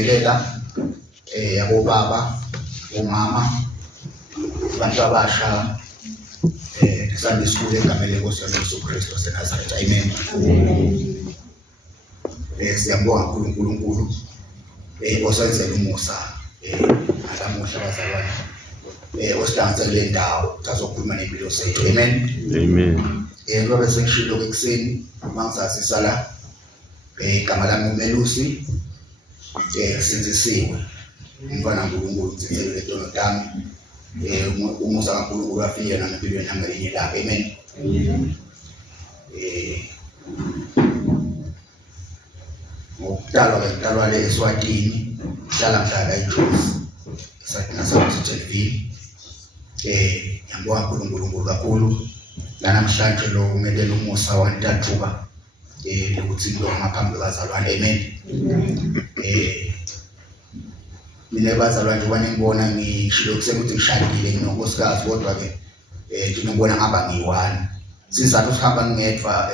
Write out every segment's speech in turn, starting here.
Ngelela yabobaba, umama, abantu abasha Sunday school egameni lenkosi Yesu Kristu waseNazaretha. Amen. Siyambonga uNkulunkulu osenzela umusa alamuhla bazalwane osidansa kule ndawo sazokhuluma nempilo zethu. Amen. Amen. Ngoba sengishilo ekuseni mangisasisa la igama lami uMelusi sinzisiwe umfana uNkulunkulu ngizelele letono tami umusa kaNkulunkulu afike nempilweni yami ngelinye ilanga. Amen. Ngokudalwa le eSwatini hlala mhlaka eJozi sathina saseTelville. Ngiyabonga uNkulunkulu kakhulu namhlanje lo umelela umusa wantathuka ukuthi lo ngaphambi kwabazalwane. Amen. Mina bazalwane nje ngibona ngishilo kusekuthi ngishadile nginonkosikazi kodwa ke nje ngibona ngaba ngiyi-one sizathu sihamba ngedwa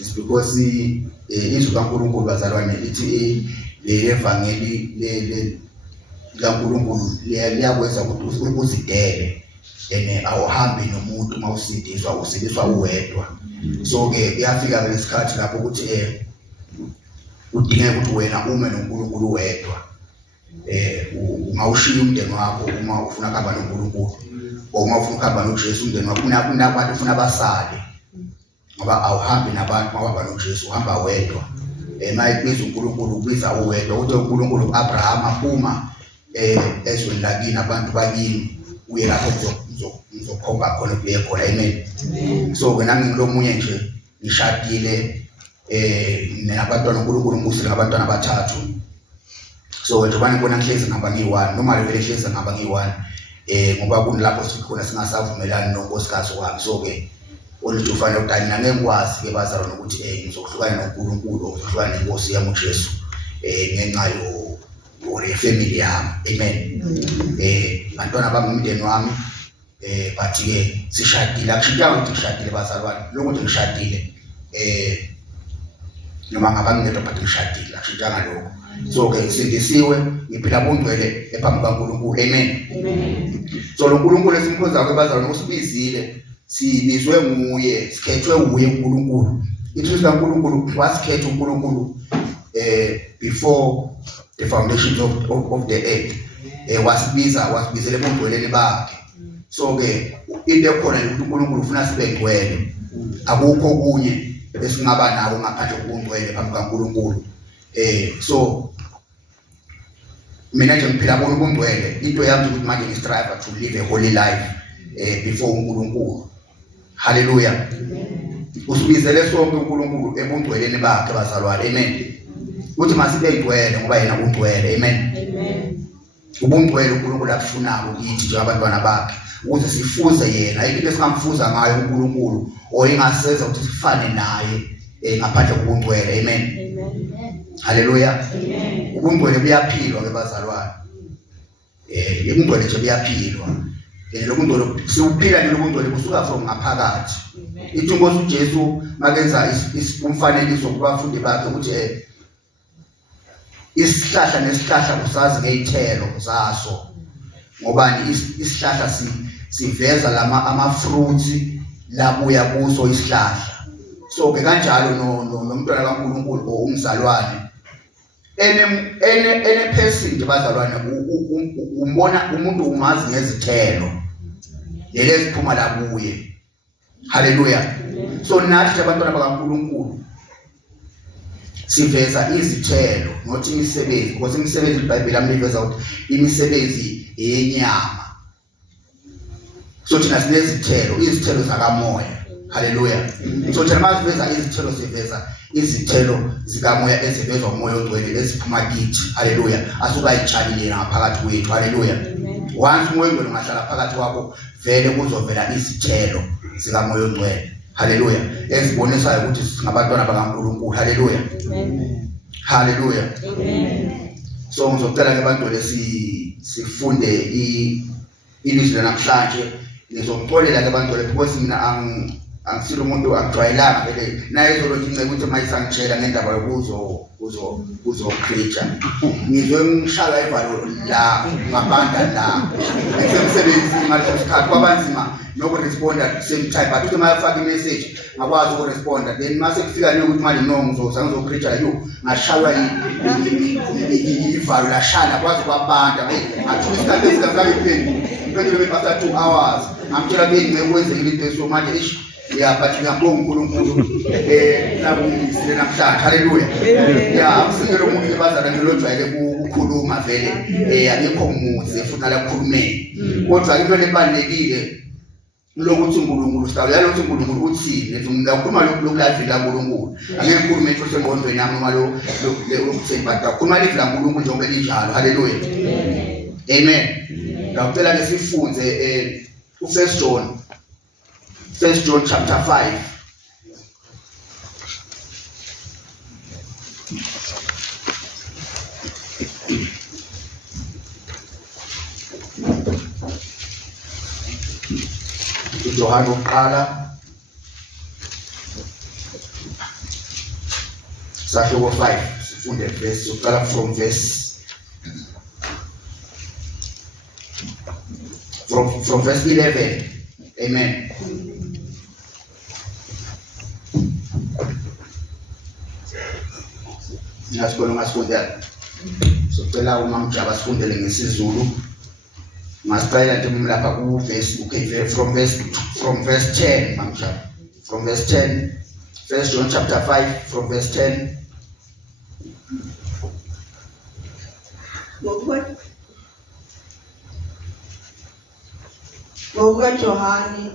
is because izwi kaNkulunkulu bazalwane lithi le evangeli le kaNkulunkulu liyakwenza ukuthi uzidele awuhambi nomuntu mawusindiswa usindiswa uwedwa. So ke kuyafika lesikhathi lapho ukuthi udinga ukuthi wena ume noNkulunkulu wedwa ungawushiya umndeni wakho uma ufuna kuhamba noNkulunkulu uma ufuna kuhamba noJesu. Umndeni wakho kunabantu ufuna basale ngoba awuhambi nabantu mawuhamba noJesu uhamba wedwa. Mayibiza uNkulunkulu ubiza uwedwa uthi uNkulunkulu uAbraham aphuma ezweni lakini abantu bakini uye lapho ngizokhomba khona kuye khona. Amen. So ke nami ngilomunye nje ngishadile nabantwana uNkulunkulu ngibusile ngabantwana abathathu. So njengoba ngibona ngihlezi ngaba ngiyi-one noma vele ngihlezi ngaba ngiyi-one ngoba kunilapho sikhona singasavumelani nonkosikazi wami. So ke olithi ufanele ukuthi ngeke ngikwazi ke bazalwane ukuthi ngizohlukana noNkulunkulu ngizohlukana nenkosi yami uJesu ngenxa yo family yami. Amen. Bantwana bami umndeni wami but ke sishadile akushintanga ukuthi ngishadile bazalwane lokho ukuthi ngishadile noma ngaba ngedwa but ngishadile akushintanga lokho. So ke sindisiwe ngiphila bungcwele ephambi kaNkulunkulu. Amen. So lo Nkulunkulu esimkhonza ke bazalwane usibizile sibizwe nguye sikhethwe nguye uNkulunkulu. Ithuli kaNkulunkulu wasikhetha uNkulunkulu before the foundations of the earth. Wasibizele ebungcweleni bakhe. So ke into ekhona ukuthi uNkulunkulu ufuna sibe ngcwele. Akukho kunye esingaba nawo ngaphandle kobungcwele phambi kaNkulunkulu. So mina nje ngiphila bona ubungcwele into yami ukuthi manje ngistrive to live a holy life before uNkulunkulu. Hallelujah. Usibizele sonke uNkulunkulu ebungcweleni bakhe bazalwane. Amen. Uthi masibe ngcwele ngoba yena ungcwele. Amen. Ubungcwele uNkulunkulu akufunayo kithi njengabantwana bakhe ukuze sifuze yena. Into esingamfuza ngayo uNkulunkulu oyingaseza ukuthi sifane naye ngaphandle kobungcwele. Amen. Hallelujah. Ubungcwele buyaphilwa ke bazalwane. Ubungcwele nje buyaphilwa. Lo bungcwele siuphila nje ubungcwele kusuka from ngaphakathi. Ithi inkosi uJesu makenza umfanekiso kubafundi bakhe ukuthi isihlahla nesihlahla kusazi ngezithelo zaso. Ngobani isihlahla siveza ama-fruits labuya kuso isihlahla. So ke kanjalo nomntwana kaNkulunkulu umzalwane ene person nje bazalwane umbona umuntu umazi ngezithelo lele ziphuma la kuye. Hallelujah. So nathi abantwana bakaNkulunkulu siveza izithelo not imisebenzi because imisebenzi iBhayibheli amiveza ukuthi imisebenzi yenyama. So thina sinezithelo izithelo zakamoya. Hallelujah. So thina masiveza izithelo siveza izithelo zikamoya ezivezwa umoya ogcwele eziphuma kithi. Hallelujah. Asuka itshalile ngaphakathi kwethu. Hallelujah. Once umoya ogcwele ungahlala phakathi kwakho vele kuzovela izithelo zikamoya ogcwele. Hallelujah. Ezibonisayo ukuthi singabantwana bakaNkulunkulu. Hallelujah. Hallelujah. So ngizocela ke abantu sifunde ilizwi lanamhlanje. Ngizomxolela ke abantu because mina angisilo umuntu akujwayelanga vele naye izolothi inceke ukuthi mayisangitshela ngendaba yokuzo preacher ngizwe ngishaya ivalo la mabanda la emsebenzini ngaleso sikhathi kwabanzima nokuresponda at the same time but ukuthi mayafaka imessage ngakwazi ukuresponda then mase kufika ukuthi manje no ngizo preacher yo ngashaywa ivalo la shala kwazi kwabanda athi isikhathi esingakaphendula after 2 hours amtshela ngekwenze into so manje yeah, but ngiyabonga uNkulunkulu nakungisize namhlanje haleluya yeah akusikele umuntu ebazana ngelojwayele ukukhuluma vele akekho umuzi futhi nalakhulumeni kodwa into lebalekile lokuthi uNkulunkulu sitawuya lokuthi uNkulunkulu uthini ngiyakhuluma lokuladla kaNkulunkulu angeke ngikhulume into sengqondweni yami noma lokuthi but akhuluma lidla kaNkulunkulu njengoba linjalo haleluya amen ngicela ke sifunze First John chapter 5. John uqala Sahloko 5 sifunde verse uqala from verse 11. Amen. Ngasifunde socela umamjaba sifundele ngesizulu masicela nje lapha ku verse from verse 10 mamjaba from verse 10 First John chapter 5 from verse 10 Ngokuka Johani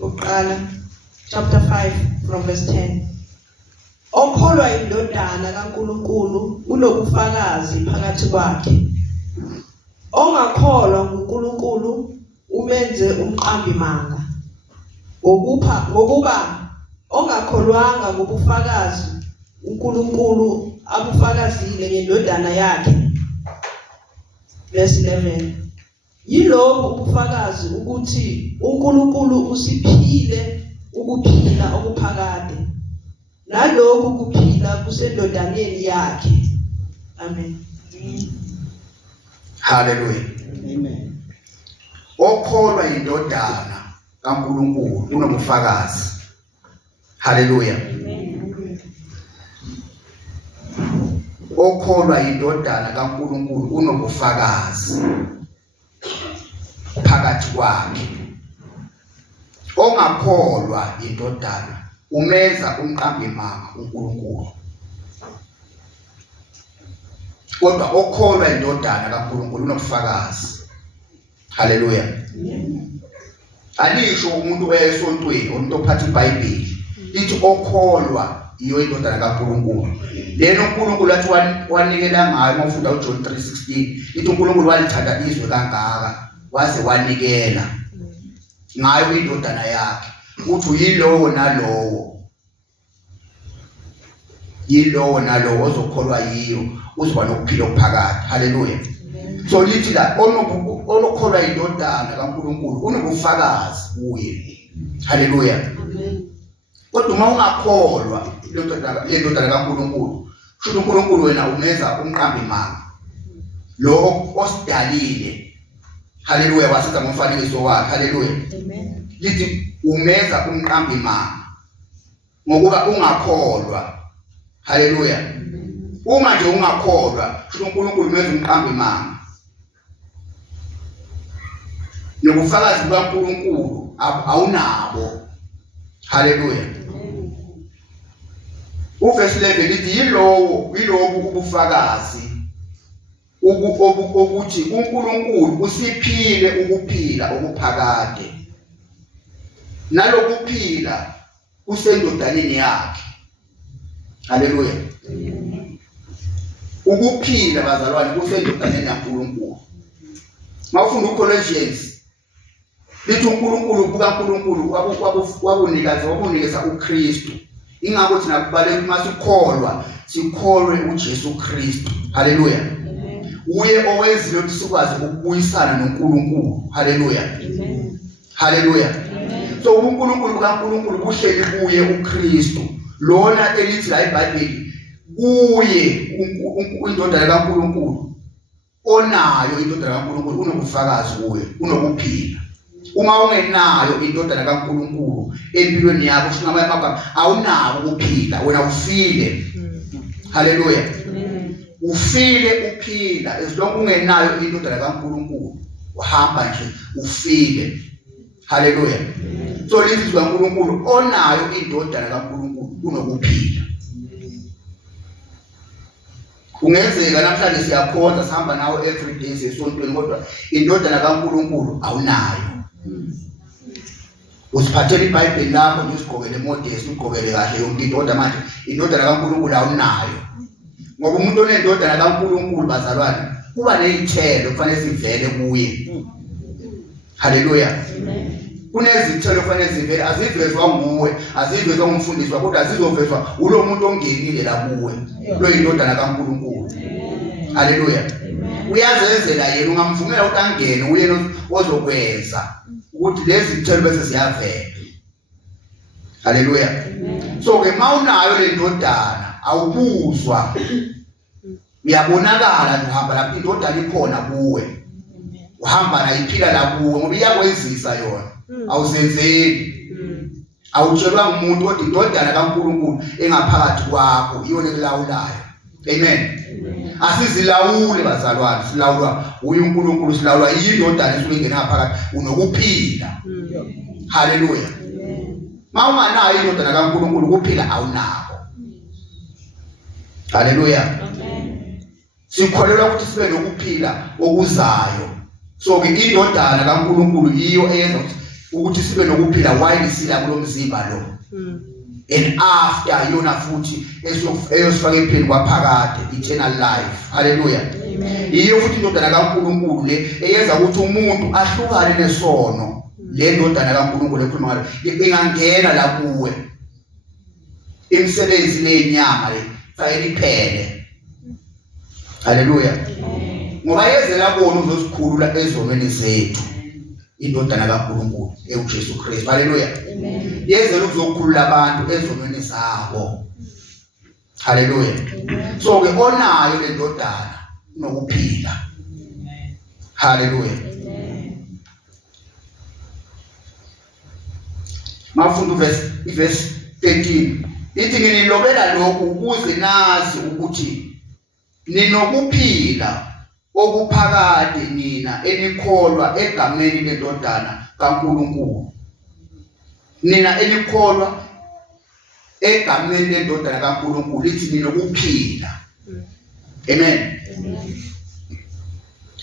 uqala chapter 5 from verse 10 Okholwa indodana kaNkulunkulu unobufakazi phakathi kwakhe. Ongakholwa nguNkulunkulu umenze umqambi manga. Ngokuba ongakholwanga ngobufakazi uNkulunkulu abufakazile ngendodana yakhe. Verse 11 Yilobo ubufakazi ukuthi uNkulunkulu usiphile ukuphila okuphakade. Nalokhu kuphila kusendodaneni yakhe. Amen. Hallelujah. Amen. Okholwa indodana kaNkulunkulu unobufakazi. Hallelujah. Amen. Okholwa indodana kaNkulunkulu unobufakazi phakathi kwakhe. Ongakholwa indodana umenza umqambi manga uNkulunkulu. Kodwa okholwa indodana kaNkulunkulu unobufakazi. Haleluya. Alisho umuntu oyesontweni umuntu ophatha iBhayibheli lithi okholwa iyo indodana kaNkulunkulu. Lena uNkulunkulu athi wanikela ngayo mawufunda uJohn 3:16 lithi uNkulunkulu walithanda izwe kangaka waze wanikela ngayo indodana yakhe. Uthi yilowo nalowo ozokholwa yiyo uzoba nokuphila okuphakade. Haleluya. So lithi la onokholwa indodana kaNkulunkulu unobufakazi kuye. Haleluya. Kodwa uma ungakholwa indodana kaNkulunkulu kusho uNkulunkulu wena umenza umqambi manga lo osidalile. Haleluya wasenza ngomfanekiso wakhe. Haleluya. Amen. Lithi umenza umqambi manga ngokuba ungakholwa. Haleluya. Uma nje ungakholwa uNkulunkulu umenza umqambi manga. Nobufakazi bukaNkulunkulu awunabo. Haleluya. Uverse 11 lithi yilobo ubufakazi ukuthi uNkulunkulu usiphile ukuphila okuphakade. Nalokuphila kusendodaneni yakhe. Haleluya. Ukuphila bazalwane kusendodaneni kaNkulunkulu. Mawufunda uColossians lithi uNkulunkulu bukaNkulunkulu wabunikeza uKristu. Ingakho thina kubaleka masikholwa sikholwe uJesu Kristu. Haleluya. Uye owenzile ukuthi sikwazi ukubuyisana noNkulunkulu. Haleluya. Haleluya. So uNkulunkulu kaNkulunkulu kuhleli kuye uKristu lona elithi la eBhayibheli kuye indodana kaNkulunkulu onayo indodana kaNkulunkulu unobufakazi kuye unokuphila. Uma ungenayo indodana kaNkulunkulu empilweni yakho kusho ngamanye amagama awunako ukuphila wena ufile. Haleluya. Ufile uphila as long ungenayo indodana kaNkulunkulu uhamba nje ufile. Haleluya. So lizwi kaNkulunkulu onayo indodana kaNkulunkulu unokuphila. Kungenzeka namhlanje siyakhonza sihamba nawe every day sesontweni kodwa indodana kaNkulunkulu awunayo. Usiphathele iBhayibheli lakho nje usigqokele modest ugqokele kahle yonke into kodwa manje indodana kaNkulunkulu awunayo. Ngoba umuntu onendodana kaNkulunkulu bazalwane kuba nezithelo kufanele sivele kuye. Haleluya. Kunezithelo kufanele zivele azivezwa nguwe azivezwa ngumfundisi wakho kodwa azizovezwa ulo muntu ongenile la kuwe lo indodana kaNkulunkulu. Haleluya. Uyazenzela yena ungamvumela ukuthi angene uyena ozokwenza ukuthi lezi zithelo bese ziyavela. Haleluya. So ke mawunayo le ndodana awubuzwa uyabonakala nje uhamba lapha indodana ikhona kuwe uhamba na iphila la kuwe ngoba iyakwenzisa yona awuzenzeli awutshelwa umuntu kodwa indodana kaNkulunkulu engaphakathi kwakho iyona elawulayo. Amen. Asizilawule bazalwane silawulwa uNkulunkulu silawulwa indodana esuke ingena phakathi unokuphila. Haleluya. Mawunganayo indodana kaNkulunkulu kuphila awunako. Haleluya. Sikholelwa ukuthi sibe nokuphila okuzayo. So ke indodana kaNkulunkulu iyo eyenza ukuthi sibe nokuphila while sila kulomzimba lo. And after yona futhi eyosifaka empilweni kwaphakade eternal life. Haleluya. Iyo futhi indodana kaNkulunkulu le eyenza ukuthi umuntu ahlukane nesono. Le ndodana kaNkulunkulu ekhuluma ngayo ingangena la kuwe. Imisebenzi lenyama le sayeli iphele. Haleluya. Ngoba yezela bona uzosikhulula ezonweni zethu. Indodana kaNkulunkulu eUJesu Kristu. Haleluya. Yezela ukuzokhulula abantu ezonweni zabo. Haleluya. So ke onayo le ndodana nokuphila. Haleluya. Mafunda verse 13 ithi nginilobela lokhu ukuze nazi ukuthi ninokuphila okuphakade nina enikholwa egameni lendodana kaNkulunkulu. Nina enikholwa egameni lendodana kaNkulunkulu lithi ninokuphila. Amen.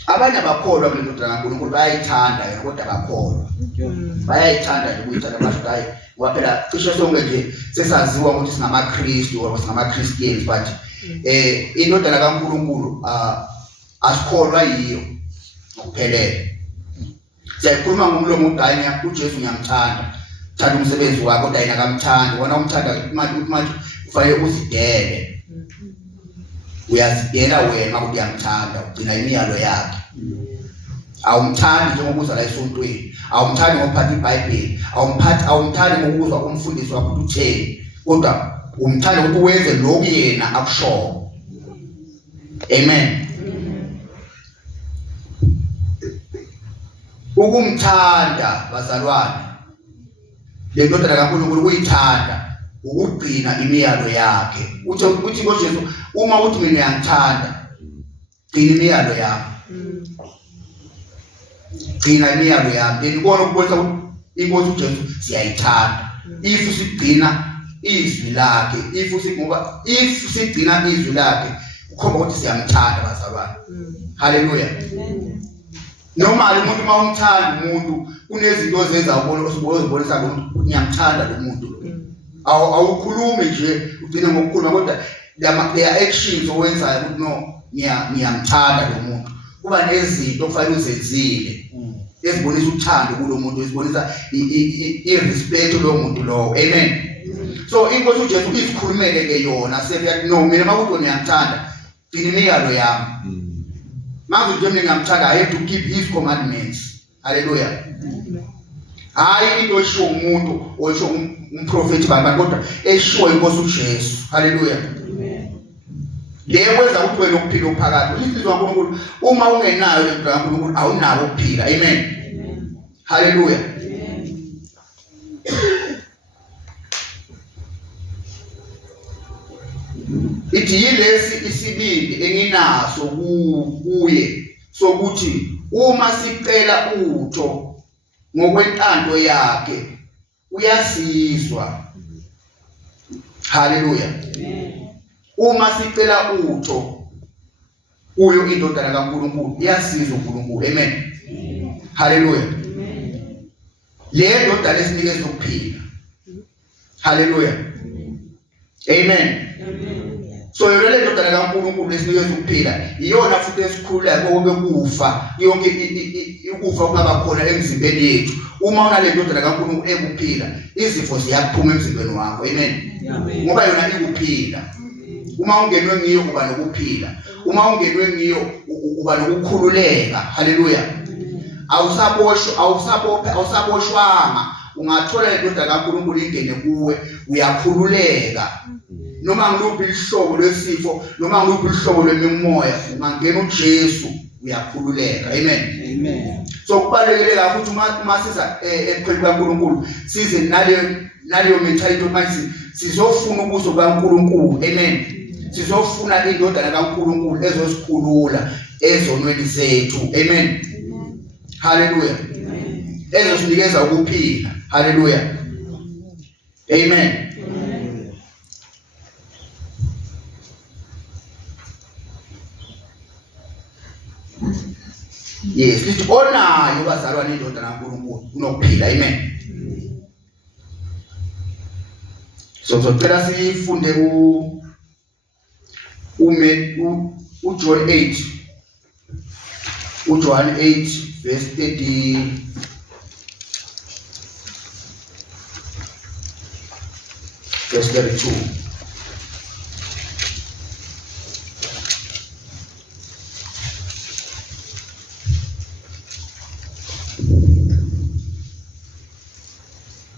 Abanye abakholwa kule ndodana kaNkulunkulu bayayithanda yena kodwa abakholwa. Bayayithanda nje ukuyithanda basho hayi ngoba phela cishe sonke nje sesaziwa ukuthi singamaKristu or singamaChristians but indodana kaNkulunkulu asikholwa yiyo ngokuphelele. Siyakhuluma ngomlomo uDani uJesu ngiyamthanda. Thanda umsebenzi wakhe kodwa yena akamthandi. Wona umthanda manje kufanele uzidele. Uyazidela wena ukuthi uyamthanda ugcina imiyalo yakhe. Awumthandi njengokuza la esontweni. Awumthandi ngokuphatha iBhayibheli. Awumthandi ngokuzwa umfundisi wakho ukuthi utheni. Kodwa umthanda ukuthi wenze lokhu yena akushoyo. Amen. Ukumthanda bazalwane le ndodana kaNkulunkulu kuyithanda ukugcina imiyalo yakhe. Uthi ngoJesu uma uthi mina ngiyangithanda gcina imiyalo yami. Gcina imiyalo yami. Ngibona ukubona ukuthi inkosi uJesu siyayithanda. If sigcina izwi lakhe, if sigcina izwi lakhe ukhomba ukuthi siyamthanda bazalwane. Haleluya. Noma umuntu mawumthanda umuntu kunezinto ozenza uzibonisa ukuthi ngiyamthanda lo muntu lo. Awukhulumi nje ugcine ngokukhuluma kodwa their actions owenzayo ukuthi no ngiyamthanda lo muntu. Kuba nezinto okufanele uzenzile ezibonisa uthando kulo muntu ezibonisa irespect lo muntu lo. Amen. So inkosi uJesu isikhulumele ke yona sethi no mina makuthi ngiyamthanda gcina imiyalo yami. Manje nje mina ngiyamthanda I have to keep his commandments. Hallelujah. hayi into eshiwo umuntu osho umprofeti bani kodwa eshiwo inkosi uJesu. Haleluya. Leyekwenza ukuthi wena ukuphila ophakathi inhliziyo kaNkulunkulu uma ungenayo lento kaNkulunkulu awunako ukuphila. Amen. Haleluya. Ithi yilesi isibindi enginaso kuye sokuthi uma sicela utho ngokwentando yakhe uyasizwa. Haleluya. Uma sicela utho uyo indodana kaNkulunkulu iyasizwa uNkulunkulu. Amen. Haleluya. Le ndodana esinikeza ukuphila. Haleluya. Amen. So yona le ndodana kaNkulunkulu esinikeza ukuphila iyona futhi esikhululayo konke kufa yonke ukufa kungaba khona emzimbeni yethu. Uma una le ndodana kaNkulunkulu ekuphila izifo ziyaphuma emzimbeni wakho. Amen. Ngoba yona ikuphila. Uma ungenwe ngiyo uba nokuphila. Uma ungenwe ngiyo uba nokukhululeka. Haleluya. Awusaboshwanga ungathola le ndodana kaNkulunkulu ingene kuwe uyakhululeka. Noma ngiluphi ihlobo lwesifo noma ngiluphi ihlobo lwemimoya ungangena uJesu uyakhululeka. Amen. So kubalekile kakhulu uma siza epheli kaNkulunkulu size naleyo mentality manje sizofuna ubuso kaNkulunkulu. Amen. Sizofuna indodana kaNkulunkulu ezosikhulula ezonweni zethu. Amen. Haleluya. Ezosinikeza ukuphila. Haleluya. Amen. Yes, lithi onayo bazalwane indodana kaNkulunkulu unokuphila. Amen. So sicela sifunde uJohn 8. uJohn 8 verse 30 verse 32.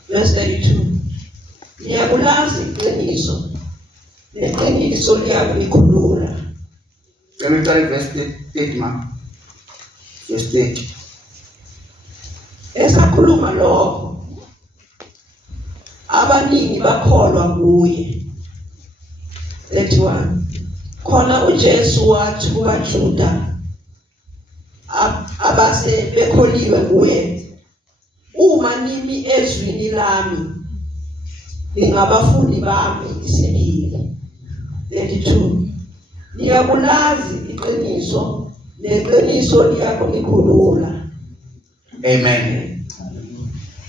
Verse 32. Niyakulazi iqiniso, neqiniso liyakunikhulula. Let me tell you verse 30 ma. Verse 30. Esakhuluma lokho abaningi bakholwa kuye. 31. Khona uJesu wathi kubaJuda abase bekholiwe kuye, uma nimi ezwini lami ningabafundi bami isibili. 32. Niyakulazi iqiniso, neqiniso liyakunikhulula. Amen.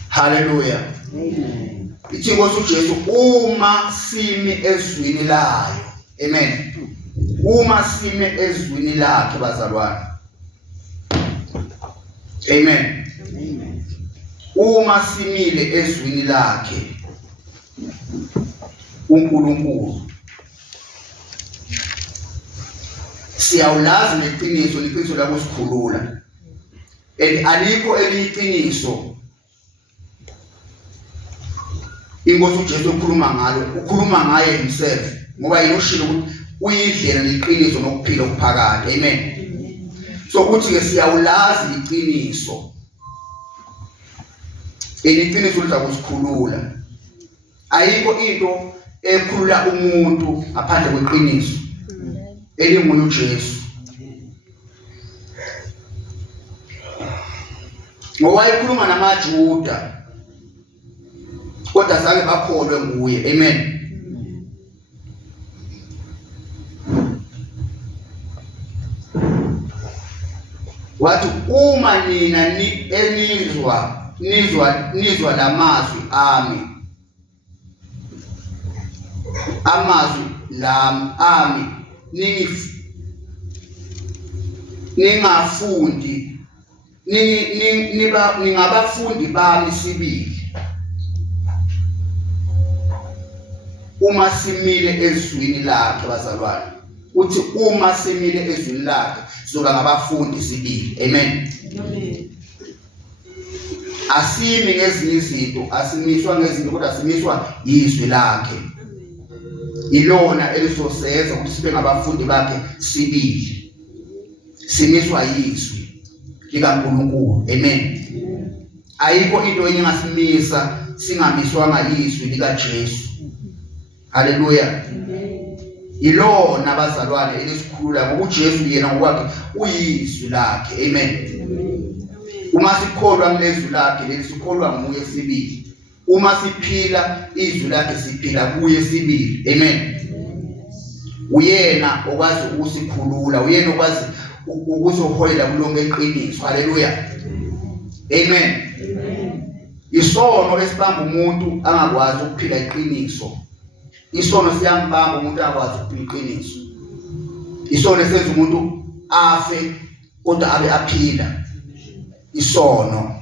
Hallelujah. Amen. Ithi Nkosi uJesu uma simi ezwini layo. Amen. Uma simi ezwini lakhe bazalwane. Amen. Amen. Uma simile ezwini lakhe uNkulunkulu siyawulazi neqiniso lakusikhulula. And alikho eliyiqiniso Inkosi uJesu ukhuluma ngaye himself ngoba yinoshilo ukuthi uyindlela neqiniso nokuphila okuphakade. Amen. So kuthi ke siyawulazi iqiniso. Iqiniso liza kusikhulula. Ayikho into ekhulula umuntu ngaphandle kweqiniso. Elinguye uJesu. Ngoba ikhuluma namaJuda kodwa zange bakholwe nguye. Amen. Wathi uma nina nizwa lamazwi ami, amazwi ami ningafundi ningabafundi bami sibili. Uma simile ezwini lakhe bazalwane, uthi uma simile ezwini lakhe sizoba ngabafundi sibili. Amen. asimi ngezinye izinto, asimiswa ngezinto kodwa simiswa yizwi lakhe. Ilona elizosenza ukuthi sibe ngabafundi bakhe sibili. Simiswa yizwi likaNkulunkulu. Amen. Ayikho into enye engasimisa singamiswanga yizwi likaJesu. Haleluya. Ilona bazalwane elisikhulula ngoba uJesu yena ngokwakhe uyizwi lakhe. Amen. Uma sikholwa ngezwi lakhe lesikholwa nguye sibili. Uma siphila izwi lakhe siphila kuye sibili. Amen. Uyena okwazi ukusikhulula, uyena okwazi ukuzoholela kulonke iqiniso. Haleluya. Amen. Isono esibamba umuntu angakwazi ukuphila iqiniso. Isono siyambamba umuntu angakwazi ukuphila iqiniso. Isono senza umuntu afe kodwa abe aphila. Isono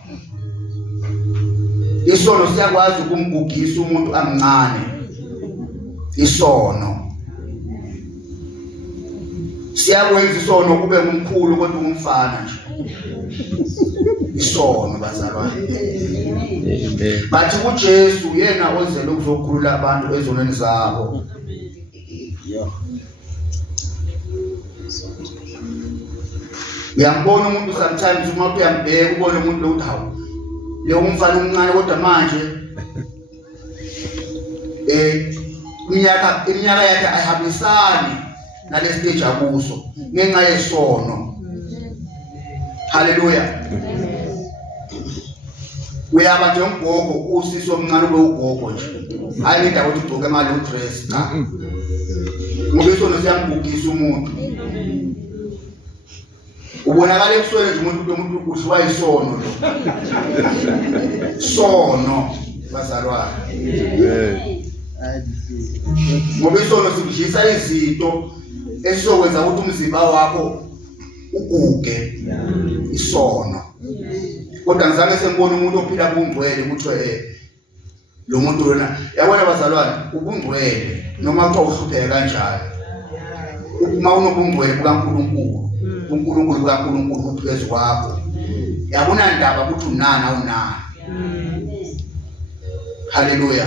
siyakwazi ukumgugisa umuntu amncane. Isono siyakwenza isono kube umkhulu kodwa umfana nje. Isono bazalwane. Bathi uJesu yena ozele ukuzokhulula abantu ezonweni zabo. Uyambona umuntu sometimes uma uyambheka ubone umuntu lo hawu leyo umfana omncane kodwa manje iminyaka yakhe ayihambisani nale stage akuso ngenxa yesono. Haleluya. Uyaba nje umgogo usisi omncane ube ugogo nje. Hayi indawo ukuthi ugcoke ngale udress cha. Ngoba isono siyambugisa umuntu. Ubonakala ebusweni nje umuntu udliwa isono lo. Sono bazalwane. Ngoba isono sikudlisa izinto esizokwenza ukuthi umzimba wakho uguge. Isono. Kodwa ngizange sembona umuntu ophila ubungcwele ukuthi lo muntu lona yabona bazalwane ubungcwele noma xa uhlupheka kanjani. Uma unobungcwele bukaNkulunkulu, uNkulunkulu kaNkulunkulu uphezu kwakho. Yabona indaba ukuthi unani awunani. Haleluya.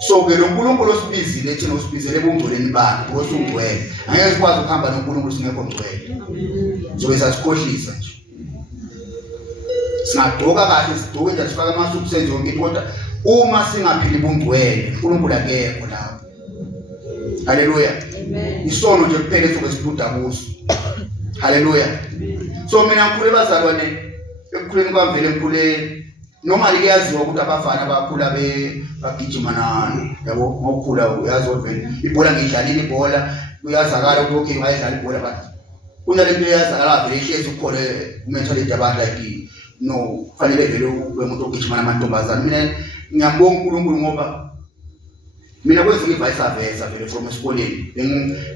So ke lo Nkulunkulu osibizile thina osibizele ebungcweleni bakhe ukuthi ungcwele. Angeke sikwazi ukuhamba noNkulunkulu singekho ngcwele. Zobe sasikhohlisa nje. Singagcoka kahle sigcoke nje sifaka amasuku senze yonke into kodwa uma singaphili ubungcwele uNkulunkulu akekho lapho. Haleluya. Amen. Isono nje kuphela esokwesidudla kuso. Haleluya. So mina ngikhule bazalwane ekukhuleni kwamvele ngikhule noma liyaziwa ukuthi abafana bakhula bagijima nani yabo ngokukhula uyazi vele ibhola ngidlalile ibhola uyazakala ukuthi okay ngayidlala ibhola but kunalento yazakala vele ihlezi ukukhole mentality abantu like no kufanele vele ube umuntu ogijima namantombazana. Mina ngiyambonga uNkulunkulu ngoba mina kwezinye vice versa vele from esikoleni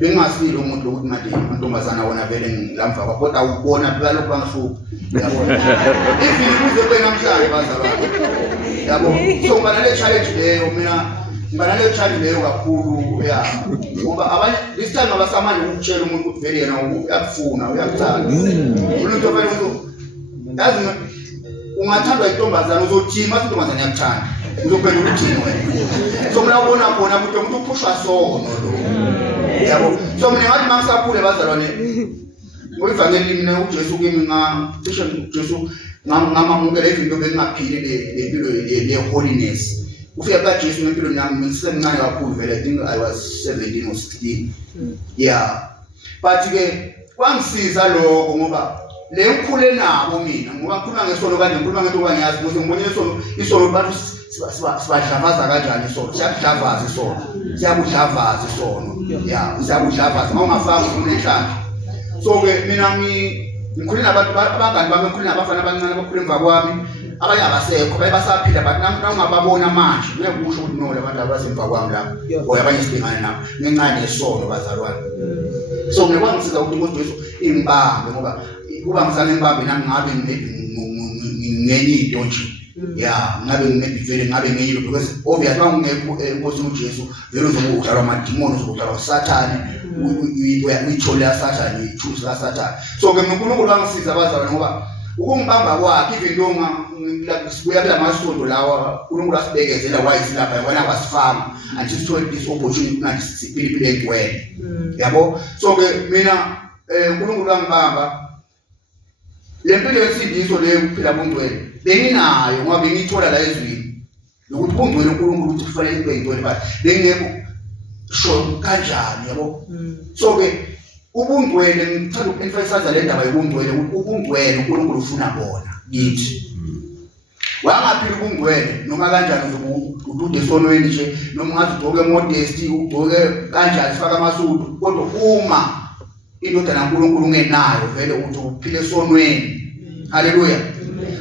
bengingasilo umuntu ukuthi manje amantombazana wona vele ngilamva kodwa ukubona balokho bangihlupha yabona iviku kuze namhlanje bazalwane yabo. So ngibana challenge leyo mina ngibana le challenge leyo kakhulu ngoba abanye this time abasamanje ukutshela umuntu ukuthi vele yena uyakufuna uyakuthanda umuntu ofana umuntu yazi ungathandwa intombazana uzothima intombazana yakuthanda uzopenda ukuthi wena. So mina ubona khona ukuthi umuntu uphushwa sono lo yabo. So mina ngathi mangisakhule bazalwane ngoivangeli mina uJesu kimi cishe uJesu ngamamukela izinto bengingaphili lempilo le holiness. Ufika kaJesu ngempilo yami ngisemncane kakhulu vele I think I was 17 or 16. Yeah. But ke kwangisiza lokho ngoba le ngikhule nabo mina ngoba ngikhuluma ngesono kanje ngikhuluma ngento kwangiyazi ukuthi ngibonile isono abantu sibadlavaza kanjani isono. Siyakudlavaza isono. Siyakudlavaza isono. Yeah, siyakudlavaza mawungafanga umunenhlanhla. So ke mina ngikhulile nabantu abangani bami ngikhulile nabafana abancane abakhule emva kwami abanye abasekho basaphila but nangababona manje uyakusho ukuthi no labantu abasemva kwami lapho or abanye sibengane nabo ngencane yesono bazalwane. So mina kwangisiza ukuthi uJesu ingibambe ngoba kuba ngisane ngibambe nami ngabe ngenye into nje. Yeah, ngabe ngivele ngabe ngiyilo because obviously mangekho enkosini uJesu vele uzokudlalwa amadimoni uzokudlalwa uSathane uyithola uSathane ithusi kaSathane. So ke uNkulunkulu wangisiza abazalwane ngoba ukungibamba kwakhe even though sibuya kula masonto lawa uNkulunkulu asibekezela wayisilapha yabona wasifaka until sithole this opportunity nathi siphile engcwele yabo. So ke mina uNkulunkulu wangibamba lempilo yesindiso leyo kuphila bungcwele benginayo ngoba bengithola la ezweni ukuthi bungcwele uNkulunkulu ukuthi kufanele kube ingcwele but bengekho sure kanjani yabo. So ke ubungcwele ngithanda uku-emphasize le ndaba yobungcwele ukuthi ubungcwele uNkulunkulu ufuna bona kithi. Wangaphila ubungcwele noma kanjani udude esonweni nje noma ngathi ugcoke modesty ugcoke kanjani faka amasudu kodwa uma indodana kaNkulunkulu ungenayo vele ukuthi uphile esonweni. Haleluya.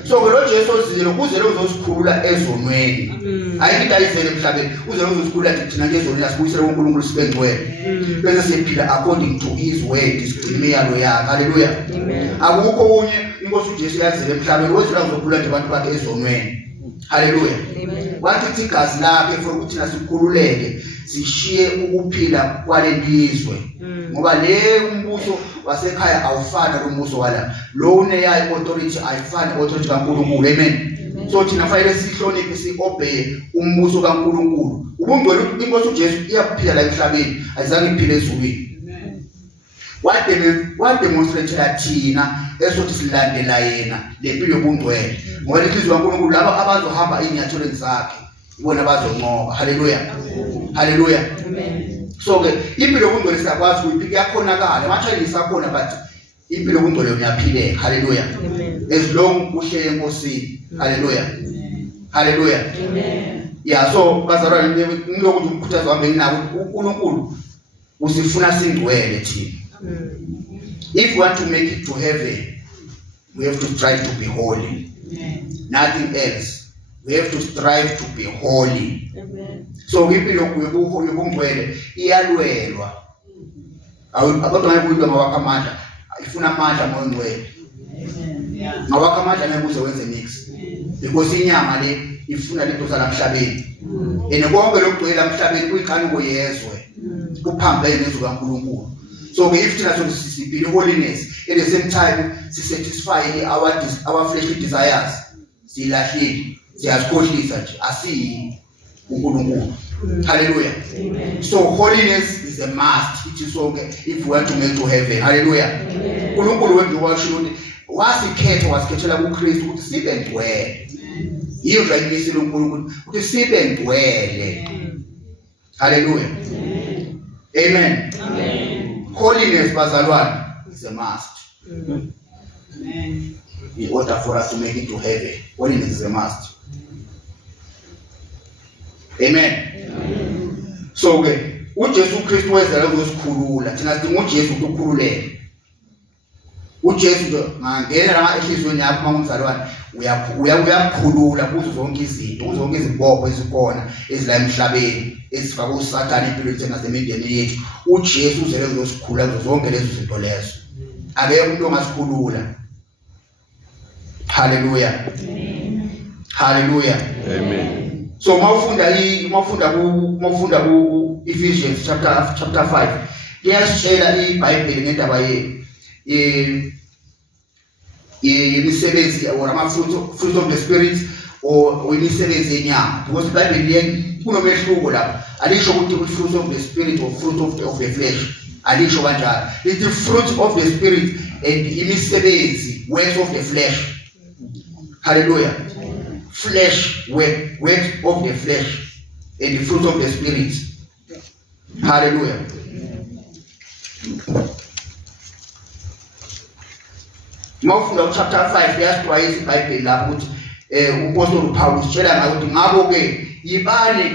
So ke lo Jesu ozile kuze lo uzosikhulula ezonweni. Ayikho ayizele emhlabeni uze lo uzosikhulula thina nje ezonweni asibuyisele uNkulunkulu sibe ngcwele. Bese siphila according to his word isigcine yalo yakhe. Haleluya. Akukho kunye inkosi uJesu yazile emhlabeni wezela uzokhulula nje abantu bakhe ezonweni. Haleluya. Wathi igazi lakhe for ukuthi thina sikhululeke sishiye ukuphila kwalelizwe ngoba le umbuso wasekhaya awufana nombuso wala lo uneyayo authority ayifani authority kaNkulunkulu. Amen. So thina fanele sihloniphe siobey umbuso kaNkulunkulu. Ubungcwele inkosi uJesu iyaphila la emhlabeni ayizange iphile ezulwini. Wademonstrate thina esothi silandela yena lempilo yobungcwele ngoba ilizwe kaNkulunkulu laba abazohamba inyathelweni zakhe ibona abazonqoba. Haleluya. Haleluya. Amen. So ke impilo yobungcwele siyakwazi ukuyiphika yakhonakala manje isakhona but impilo yobungcwele uyaphileka. Haleluya. Amen. As long uhlele enkosini. Haleluya. Haleluya. Amen. Yeah, so bazalwane ngilokuthi umkhuthazo wami nginako uNkulunkulu usifuna singcwele thina. If we want to make it to heaven, we have to strive to be holy. Nothing else. We have to strive to be holy. So impilo yobungcwele iyalwelwa. Abantu bayibulwa ngawakha amandla, ifuna amandla mongcwele. Ngawakha amandla ngeke wenze mix. Because inyama le ifuna lento zalamhlabeni. Konke lokugcwele emhlabeni kuyiqhanuko yezwe. Kuphambene nezwi kaNkulunkulu. So if thina sisiphile holiness at the same time satisfy our fleshly desires, silahlile siyazikhohlisa nje asiyi uNkulunkulu. Hallelujah. Amen. So holiness is a must. It is okay if we want to make to heaven. Hallelujah. uNkulunkulu wenziwasho ukuthi wasikhethela kuKristu ukuthi sibe ngcwele. Yiyo nje imisilo uNkulunkulu ukuthi sibe ngcwele. Hallelujah. Amen. Amen. Holiness bazalwane is a must. Amen. In order for us to make it to heaven, holiness is a must. Amen. Amen. So ke uJesu Kristu wezela ukuzisikhulula thina sidinga uJesu ukukhululeka. uJesu nje ngangena la ehlizweni yakho mangumzalwane uyakhulula kuzo zonke izinto kuzo zonke izibopho ezikhona ezila emhlabeni ezifaka uSathane impilo zethu nasemindeni yethu. uJesu uzele uzosikhulula kuzo zonke lezo zinto lezo. Akekho umuntu ongasikhulula. Hallelujah. Amen. Hallelujah. Amen. So mawufunda ku Ephesians chapter 5 iyasitshela iBhayibheli ngendaba imisebenzi or fruit of the spirit or imisebenzi yenyama. Because iBhayibheli kunomehluko lapho. Alisho ukuthi fruit of the spirit or fruit of the flesh. Alisho kanjalo. It's the fruit of the spirit and imisebenzi works of the flesh. Hallelujah. Flesh, works of the flesh and the fruit of the spirit. Hallelujah. Mawufunda chapter 5 yasixwayisa iBhayibheli lapho ukuthi uPostoli Paul utshela ngakuthi ngabo ke yibani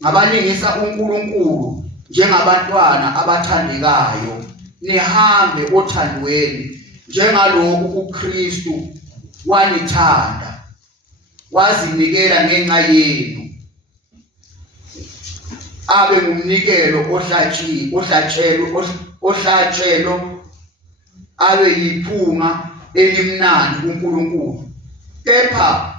ngabalingisa uNkulunkulu njengabantwana abathandekayo nihambe othandweni njengalokhu uKristu wanithanda wazinikela ngenxa yenu abe ngumnikelo ohlatshelo abe yiphunga elimnandi kuNkulunkulu. Kepha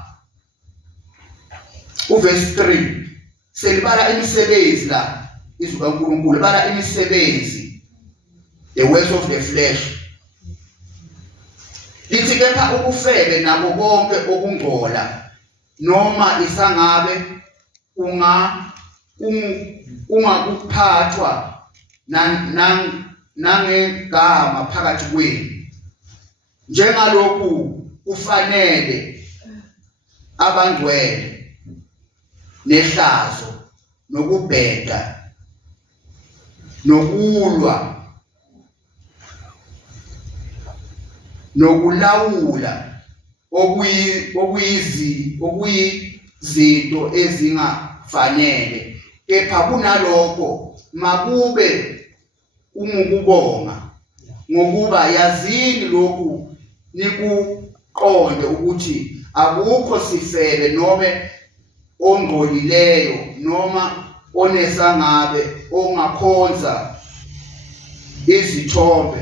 uverse 3 selibala imisebenzi la izwi kaNkulunkulu bala imisebenzi the works of the flesh. lithi kepha ukufebe nabo bonke okungcola noma isangabe ungakuphathwa nangegama phakathi kwenu njengalokhu kufanele abangcwele nehlazo nokubheka nokulwa nokulawula okuyizinto ezingafanele kepha kunalokho makube ukubonga ngokuba yazini lokhu nikuqonde ukuthi akukho sifebe noma ongcolileyo noma onesangabe ongakhonza izithombe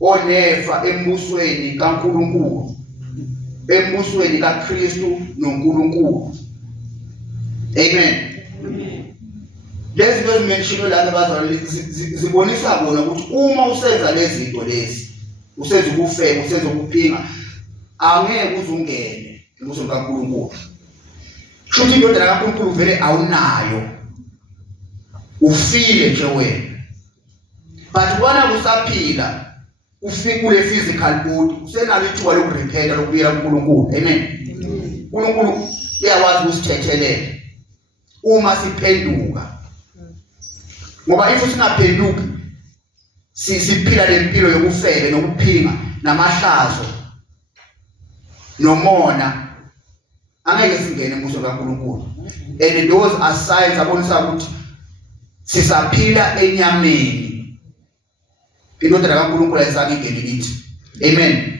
onefa embusweni kaNkulunkulu embusweni kaKristu noNkulunkulu. Amen. Lezi zinto zimenshino lana bazalwane zibonisa bona ukuthi uma usenza lezi zinto lezi usenza ukufeka usenza ukuphinga angeke uzungene embusweni kaNkulunkulu. Shuthi indodana kaNkulunkulu vele awunayo ufile nje wena but wena kusaphila ufike kule physical body usenalo ithuba lokurepenta lokubuyela kuNkulunkulu. Amen. uNkulunkulu uyawazi ukusithethelele uma siphenduka ngoba if singaphenduki siphila lempilo yokufebe nokuphinga namahlazo nomona angeke singene embusweni kaNkulunkulu. And those are signs abonisa ukuthi sisaphila enyameni. Indodana kaNkulunkulu ayisake ingene kithi. Amen.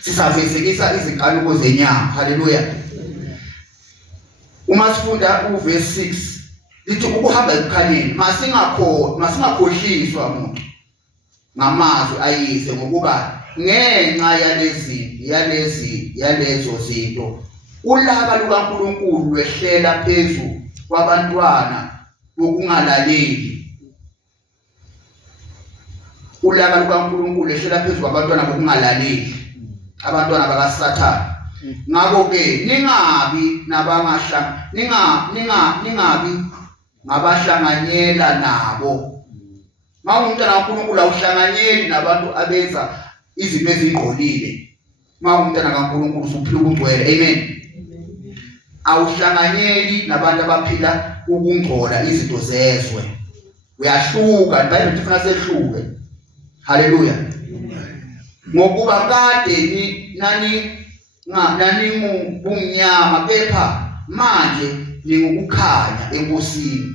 Sisavezekisa izinkanuko zenyama. Hallelujah. Uma sifunda uverse 6 lithi ukuhamba ekukhaleni masingakhohliswa umuntu ngamazwi ayise ngokuba ngenxa yalezo zinto ulaka lukaNkulunkulu lwehlela phezu kwabantwana bokungalaleli. Ulaka lukaNkulunkulu lwehlela phezu kwabantwana bokungalaleli, abantwana bakaSathane. Ngakho ke ningabi ngabahlanganyela nabo. Mawumntana kaNkulunkulu awuhlanganyeli nabantu abenza izinto ezingcolile. Mawumntana kaNkulunkulu usuphila ukungcwele. Amen. Awuhlanganyeli nabantu abaphila ukungcola izinto zezwe. Uyahluka, iBhayibheli lithi ufuna sehluke. Hallelujah. Ngokuba kade ningubumnyama kepha manje ningukukhanya enkosini.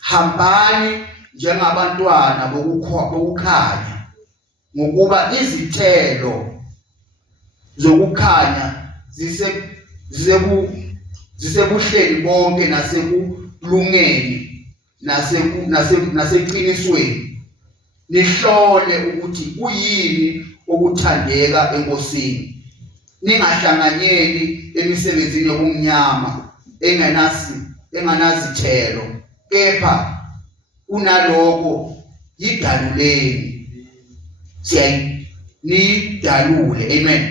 Hambani njengabantwana bokukhanya ngokuba izithelo zokukhanya zisebuhleni bonke nasekulungeni naseqinisweni. Nihlole ukuthi kuyini okuthandeka enkosini. Ningahlanganyeli emisebenzini yobumnyama enganazithelo kepha kunaloko yidaluleni. Nidalule. Amen.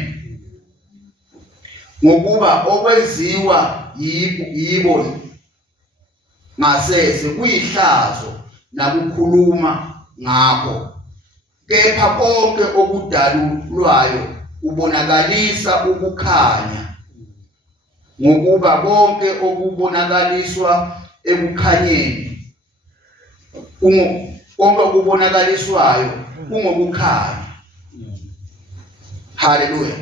Ngokuba okwenziwa yibo ngasese kuyihlazo nakukhuluma ngakho kepha konke okudalulwayo ubonakalisa ukukhanya ngokuba konke okubonakaliswa ekukhanyeni konke okubonakaliswayo kungokukhanya. Hallelujah.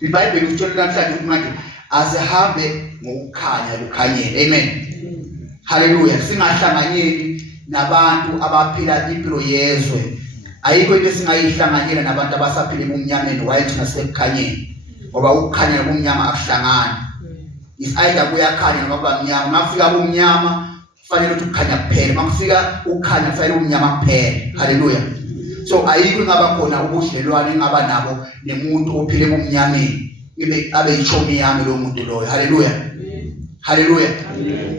iBhayibheli litshela namhlanje ukuthi manje asihambe ngokukhanya kukhanyeni. Amen. Hallelujah. Singahlanganyeli nabantu abaphila impilo yezwe. Ayikho into esingayihlanganyela nabantu abasaphila ebumnyameni wayethi sekukhanyeni ngoba ukukhanya nobumnyama akuhlangani. Is either kuyakhanya noma kubamnyama. Mafika ubumnyama kufanele ukuthi ukukhanya kuphele, makufika ukukhanya kufanele ubumnyama kuphele. Hallelujah. So ayikho ngaba khona ubudlelwane engaba nabo nemuntu ophile ebumnyameni abe yichomi yami lo muntu loyo. Hallelujah. Hallelujah.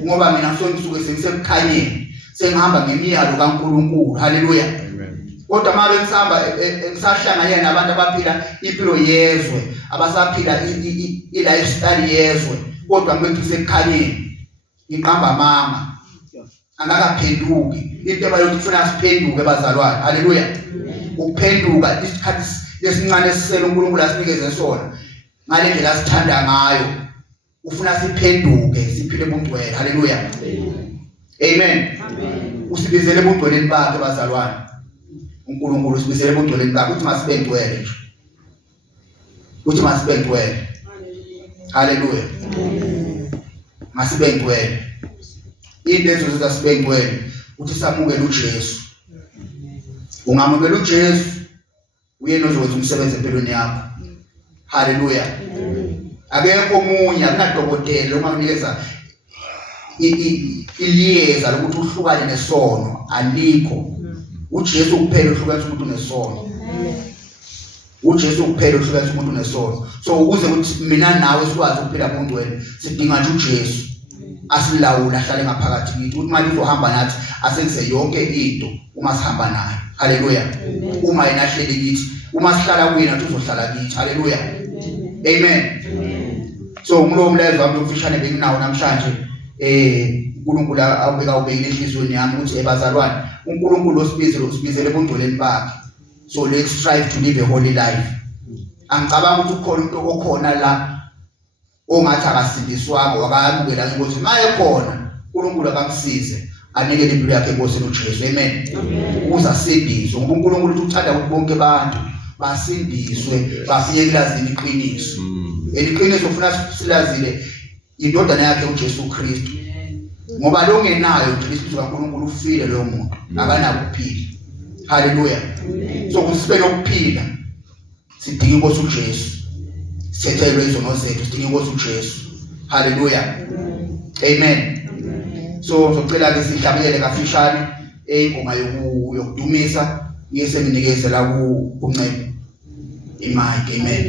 Ngoba mina sonke suke sengikukhanyeni sengihamba ngemiyalo kaNkulunkulu. Hallelujah. kodwa uma besihamba ngisahlanganyela nabantu abaphila impilo yezwe abasaphila i-lifestyle yezwe kodwa manje sekukhanyeni iqamba amanga angakaphenduki into abayothi kufuna siphenduke bazalwane haleluya ukuphenduka isikhathi lesincane esisele uNkulunkulu asinikeze sona ngale ndlela asithanda ngayo ufuna siphenduke siphile ubungcwele haleluya amen usibizele ubungcweleni bakhe bazalwane uNkulunkulu usibizele ubungcweleni bakhe uthi masibe ngcwele nje uthi masibe ngcwele haleluya masibe ngcwele into ezozenza sibe ngcwele uthi samukele uJesu ungamukela uJesu uyena ozokwenza umsebenzi empilweni yakho haleluya akekho omunye akunadokotela ongakunikeza iliyeza lokuthi uhlukane nesono alikho uJesu kuphela uhlukanisa umuntu nesono uJesu kuphela uhlukanisa umuntu nesono so ukuze ukuthi mina nawe sikwazi ukuphila ubungcwele sidinga nje uJesu asilawula ahlale ngaphakathi kithi ukuthi manje uzohamba nathi asenze yonke into uma sihamba naye haleluya uma yena ahleli kithi uma sihlala kuye nathi uzohlala kithi haleluya amen so umlomo umlezo wami ofishane benginawo namhlanje uNkulunkulu awubeka ubekile enhlizweni yami ukuthi ebazalwane uNkulunkulu osibizele ebungcweleni bakhe so let's strive to live a holy life angicabanga ukuthi ukhona umuntu okhona la ongathi akasindiswanga wakayamukela ukuthi maye khona uNkulunkulu akamsize anikele impilo yakhe enkosini uJesu amen ukuze asindiswe ngoba uNkulunkulu uthi uthanda ukuthi bonke abantu basindiswe bafike kulazini iqiniso eliqiniso ufuna silazile indodana yakhe uJesu Kristu ngoba lo ngenayo uJesu kaNkulunkulu ufile lo muntu akanako ukuphila haleluya so kusibe nokuphila sidinga inkosi uJesu sethelwe izono zethu sidinga inkosi uJesu haleluya amen so ngicela ke sihlabelele kafishane ingoma yokudumisa yese nginikeze la ku Ncebo imic amen